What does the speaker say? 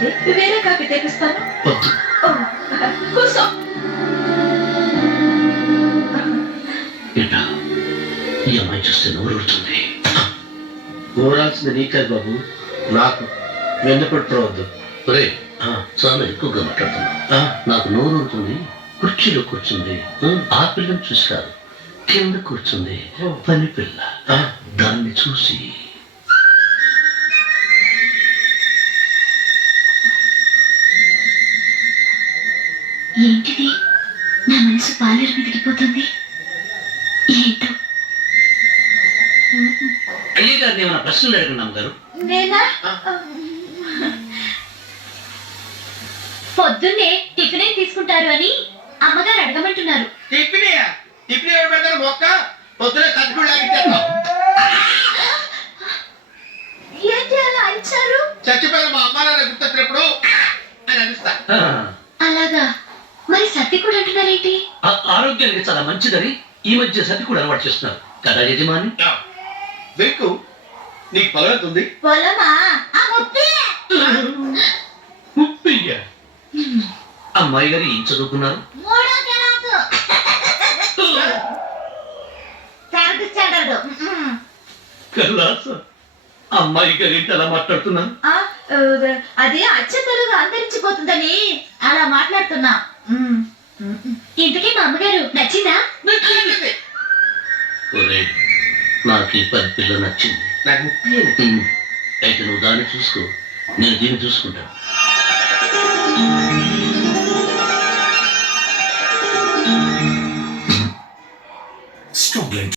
కూర్చోండి, వేరే కాఫీ తెప్పిస్తాను. వద్దు. ఓ, కూర్చో. ఏంటా ఈ అమ్మాయి చూస్తే నోరుతుంది. ఊరాల్సింది నీకే బాబు, నాకు వెన్నపట్టుకోవద్దు. ఒరే చాలా ఎక్కువగా మాట్లాడుతున్నా. నాకు నోరు ఉంటుంది. కుర్చీలో కూర్చుంది. ఆ పిల్లని చూసి కాదు, కింద కూర్చుంది పని పిల్ల. దాన్ని చూసి ఏంటిది? నా మనసు పాలేరు మీదకిపోతుంది. ఏంటో. అయ్య గారిని ఏమైనా ప్రశ్నలు అడగండి గారు. నేనా? పొద్దున్నే టిఫిన్ ఏం తీసుకుంటారు అని అమ్మగారు అడగమంటున్నారు. టిఫిన్ ఎవరు పెడతారు? మొక్క పొద్దునే కట్టుకుని లాగించేస్తాం. ఏంటి అలా అరిచారు? చచ్చిపోయిన మా అమ్మ నాన్న గుర్తొచ్చినప్పుడు అని అనిస్తా. అలాగా? మరి సత్తి కూడా అంటున్నారేంటి? ఆరోగ్యానికి చాలా మంచిదని ఈ మధ్య సతి కూడా అలవాటు చేస్తున్నారు కదా యజమాని. వెక్కు, నీకు పొలం ఎంత ఉంది? పొలమా? ముప్పయ్య. అమ్మాయి గారు ఏం చదువుకున్నారు? కల్లాస. అమ్మాయి గారు ఏంటి అలా మాట్లాడుతున్నారు? అది అచ్చతలుగా అంతరించిపోతుందని అలా మాట్లాడుతున్నా. ఇంతకీ మా అమ్మగారు నచ్చిందా? ఒరే, నాకు ఈ పని పిల్ల నచ్చింది. నాకు ముప్పై అయితే నువ్వు దాన్ని చూసుకో, నేను దీన్ని చూసుకుంటాను.